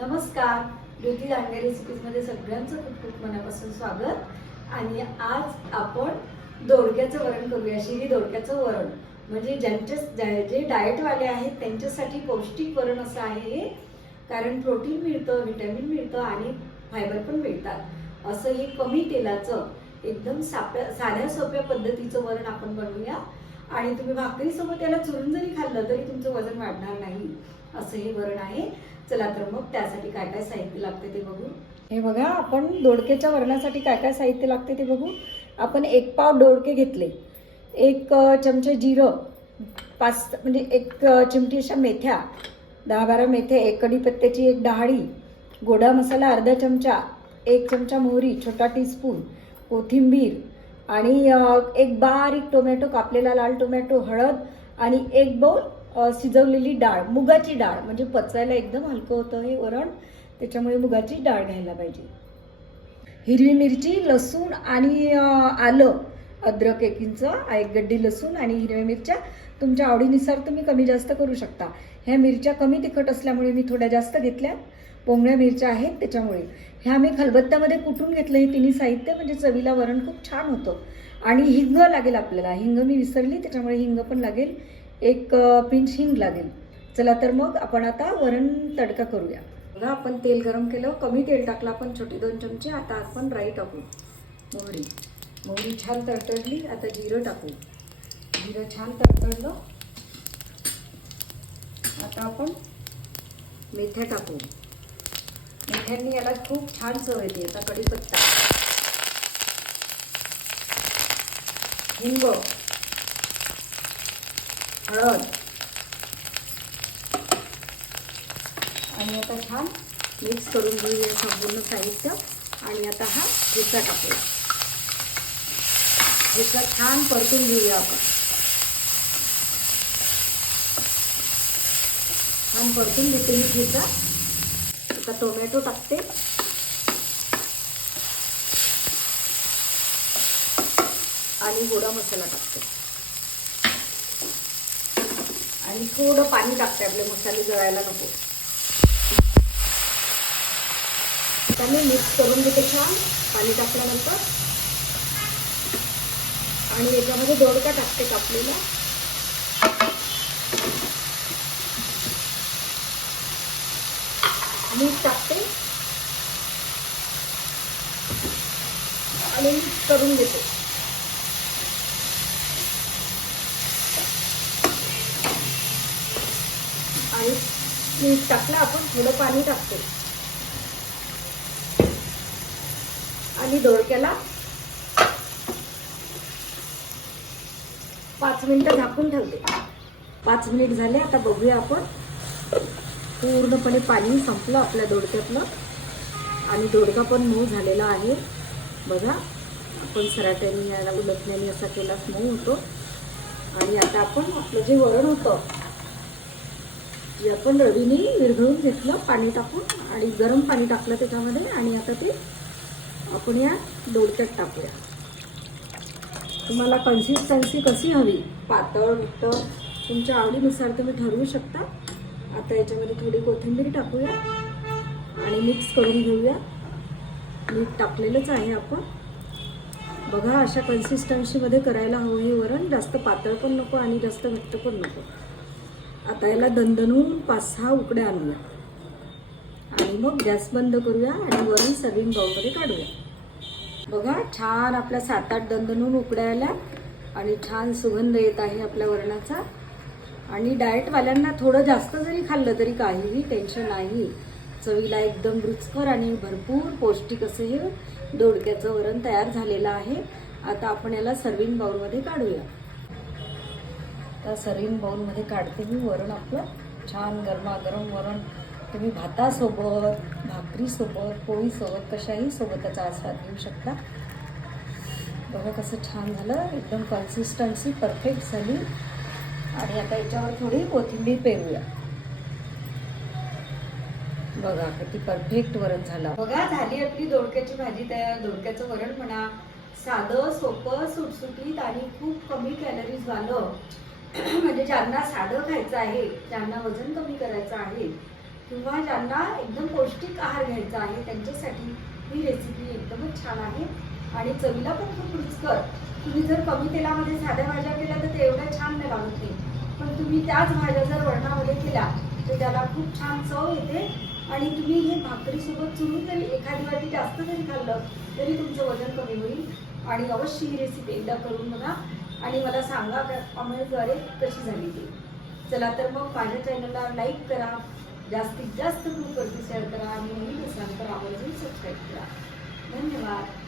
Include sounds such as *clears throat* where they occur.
नमस्कार. ज्योती दांडे रेसिपीजमध्ये सगळ्यांचं खूप खूप मनापासून स्वागत. आणि आज आपण दोडक्याचं वरण करूया. शिरी दोडक्याचं वरण. म्हणजे ज्यांच्या ज्या- जे डाएटवाले आहेत त्यांच्यासाठी पौष्टिक वरण असं आहे हे. कारण प्रोटीन मिळतं व्हिटॅमिन मिळतं आणि फायबर पण मिळतात. असं हे कमी तेलाचं एकदम साप्या साध्या सोप्या पद्धतीचं वरण आपण बनवूया. आणि तुम्ही भाकरीसोबत त्याला चुरून जरी खाल्लं तरी तुमचं वजन वाढणार नाही. असं हे वरण आहे. चला तर मग त्यासाठी काय काय साहित्य लागते ते बघू. हे बघा आपण दोडकेच्या वरणासाठी काय काय साहित्य लागते ते बघू. आपण एक पाव दोडके घेतले. एक चमचे जिरं पाच म्हणजे एक चिमटी अशा मेथ्या दहा बारा मेथ्या एक कढीपत्त्याची एक डहाळी गोडा मसाला अर्धा चमचा एक चमचा मोहरी छोटा टीस्पून कोथिंबीर आणि एक बारीक टोमॅटो कापलेला लाल टोमॅटो हळद आणि एक बोल शिजवलेली डाळ मुगाची डाळ म्हणजे पचायला एकदम हलकं होतं हे वरण त्याच्यामुळे मुगाची डाळ घ्यायला पाहिजे. हिरवी मिरची लसूण आणि आलं अद्रक एक इंच एक गड्डी लसूण आणि हिरव्या मिरच्या. तुमच्या आवडीनुसार तुम्ही कमी जास्त करू शकता. ह्या मिरच्या कमी तिखट असल्यामुळे मी थोड्या जास्त घेतल्या. पोंगळ्या मिरच्या आहेत त्याच्यामुळे. ह्या मी खलबत्त्यामध्ये कुटून घेतलं हे तिन्ही साहित्य म्हणजे चवीला वरण खूप छान होतं. आणि हिंग लागेल आपल्याला. हिंग मी विसरली त्याच्यामुळे हिंग पण लागेल. एक पिंच हिंग लागेल. चला तर मग आपण आता वरण तडका करूया. बघा आपण तेल गरम केलं. कमी तेल टाकलं आपण छोटे दोन चमचे. आता आपण राई टाकू. मोहरी. मोहरी छान तडतडली. आता जिरं टाकू. जिरं छान तडतडलं. आता आपण मेथ्या टाकू. मेथ्यांनी याला खूप छान चव येते. आता कढीपत्ता. हिंग. हळद. आणि आता छान मिक्स करून घेऊया संपूर्ण साहित्य. आणि आता हा ठेचा टाकूया ठेचा छान परतून घेऊया आपण. छान परतून घेते मी ठेचा आता टोमॅटो टाकते. आणि गोडा मसाला टाकते. आणि थोडं पाणी टाकते आपले मसाले जळायला नको. आता मी मिक्स करून घेते छान पाणी टाकल्यानंतर. आणि याच्यामध्ये दोडका टाकते कापलेला मीठ टाकते. आणि मिक्स करून घेते. आणि मीठ टाकलं आपण थोडं पाणी टाकतो. आणि दोडक्याला पाच मिनिटं झाकून ठेवते. पाच मिनिट झाले आता बघूया आपण. पूर्णपणे पाणी संपलं आपल्या दोडक्यातलं आणि दोडका पण मऊ झालेला आहे. बघा आपण सराट्याने याला उलटण्याने असा केला मऊ होतो. आणि आता आपण आपलं जे वरण होतं आपण रवीने विरघळून घेतलं पाणी टाकून आणि गरम पाणी टाकलं त्याच्यामध्ये आणि आता ते आपण या दोडक्यात टाकूया. तुम्हाला कन्सिस्टन्सी कशी हवी? पातळ घट्ट तुमच्या आवडीनुसार तुम्ही ठरवू शकता. आता याच्यामध्ये थोडी कोथिंबीर टाकूया आणि मिक्स करून घेऊया. मीठ टाकलेलंच आहे आपण. बघा अशा कन्सिस्टन्सीमध्ये करायला हवं हे वरण. जास्त पातळ पण नको आणि जास्त घट्ट पण नको. आता याला दणदणून पाच सहा उकड्या आणूया. आणि मग गॅस बंद करूया आणि वरून सर्विंग बाउलमध्ये काढूया. बघा छान आपल्या सात आठ दणदणून उकड्या आल्या आणि छान सुगंध येत आहे आपल्या वरणाचा. आणि डाएटवाल्यांना थोडं जास्त जरी खाल्लं तरी काहीही टेन्शन नाही. चवीला एकदम रुचकर आणि भरपूर पौष्टिक असं हे दोडक्याचं वरण तयार झालेलं आहे. आता आपण याला सर्विंग बाउलमध्ये काढूया. तर सर्विंग बाउलमध्ये काढते मी वरण आपलं. छान गरमागरम वरण. तुम्ही भातासोबत भाकरीसोबत पोळीसोबत कशाही सोबत त्याचा आस्वाद घेऊ शकता. बघा कसं छान झालं. एकदम कन्सिस्टन्सी परफेक्ट झाली. आणि आता याच्यावर थोडी कोथिंबीर पेरूया. बघा किती परफेक्ट वरण झालं. बघा झाली आपली दोडक्याची भाजी तयार. दोडक्याचं वरण म्हणा. साधं सोपं सुटसुटीत आणि खूप कमी कॅलरीज वालं. *clears throat* म्हणजे ज्यांना साधं खायचं आहे ज्यांना वजन कमी करायचं आहे किंवा ज्यांना एकदम पौष्टिक आहार घ्यायचा आहे त्यांच्यासाठी ही रेसिपी एकदमच छान आहे. आणि चवीला पण खूप रुचकर. तुम्ही जर कमी तेलामध्ये साध्या भाज्या केल्या तर ते एवढ्या छान नाही लागत नाही पण तुम्ही त्याच भाज्या जर वरणामध्ये केल्या तर त्याला खूप छान चव येते. आणि तुम्ही हे भाकरीसोबत चुरून तरी एखादी वाटी जास्त जरी खाल्लं तरी तुमचं वजन कमी होईल. आणि अवश्य ही रेसिपी एकदा करून बघा. आणि मला सांगा का कशी झाली ती? चला तर मग माझ्या चॅनलला लाईक करा जास्तीत जास्त ग्रुपवरती शेअर करा आणि नवीन असाल आवर्जून सबस्क्राईब करा. धन्यवाद.